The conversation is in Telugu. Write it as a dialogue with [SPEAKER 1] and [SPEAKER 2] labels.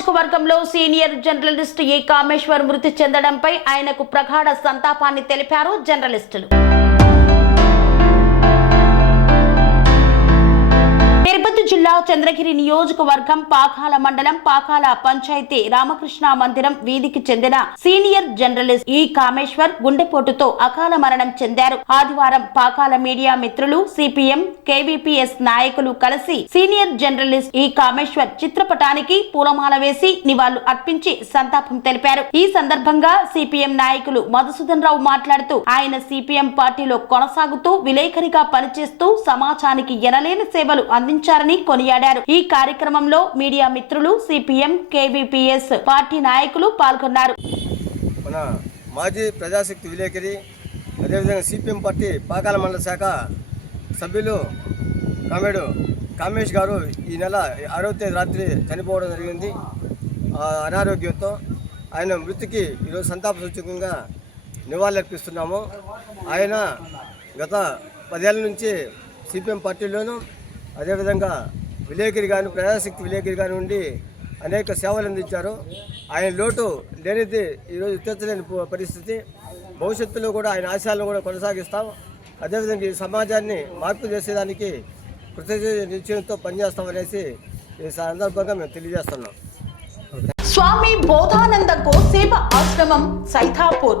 [SPEAKER 1] నియోజకవర్గంలో సీనియర్ జర్నలిస్ట్ ఏ కామేశ్వర్ మృతి చెందడంపై ఆయనకు ప్రగాఢ సంతాపాన్ని తెలిపారు జర్నలిస్టులు. తిరుపతి జిల్లా చంద్రగిరి నియోజకవర్గం పాకాల మండలం పాకాల పంచాయతీ రామకృష్ణ మందిరం వీధికి చెందిన సీనియర్ జర్నలిస్ట్ ఈ కామేశ్వర్ గుండెపోటుతో అకాల మరణం చెందారు. ఆదివారం పాకాల మీడియా మిత్రులు సిపిఎం కేవీపీఎస్ నాయకులు కలిసి సీనియర్ జర్నలిస్ట్ ఈ కామేశ్వర్ చిత్రపటానికి పూలమాల వేసి నివాళులు అర్పించి సంతాపం తెలిపారు. ఈ సందర్భంగా సిపిఎం నాయకులు మధుసూదన్ రావు మాట్లాడుతూ ఆయన సిపిఎం పార్టీలో కొనసాగుతూ విలేకరిగా పనిచేస్తూ సమాజానికి ఎనలేని సేవలు అందించారు. నిర్వహించారని కొనియాడారు. ఈ కార్యక్రమంలో మీడియా మిత్రులు సిపిఎం కేవీపీఎస్ పార్టీ నాయకులు పాల్గొన్నారు.
[SPEAKER 2] మన మాజీ ప్రజాశక్తి విలేకరి అదేవిధంగా సిపిఎం పార్టీ పాకాల మండల శాఖ సభ్యులు కామెడు కామేష్ గారు ఈ నెల ఆరవ తేదీ రాత్రి చనిపోవడం జరిగింది. అనారోగ్యంతో ఆయన మృతికి ఈరోజు సంతాప సూచకంగా నివాళులర్పిస్తున్నాము. ఆయన గత పదేళ్ళ నుంచి సిపిఎం పార్టీలోనూ అదేవిధంగా విలేకరి కానీ ప్రజాశక్తి విలేకరి కానీ ఉండి అనేక సేవలు అందించారు. ఆయన లోటు లేనిది ఈరోజు తీర్చలేని పరిస్థితి. భవిష్యత్తులో కూడా ఆయన ఆశయాలను కూడా కొనసాగిస్తాం. అదేవిధంగా ఈ సమాజాన్ని మార్పు చేసేదానికి కృతజ్ఞ నిశ్చయంతో పనిచేస్తామనేసి ఈ సందర్భంగా మేము తెలియజేస్తున్నాం.
[SPEAKER 1] స్వామి బోధానంద గోసేవ ఆశ్రమం సైథాపూర్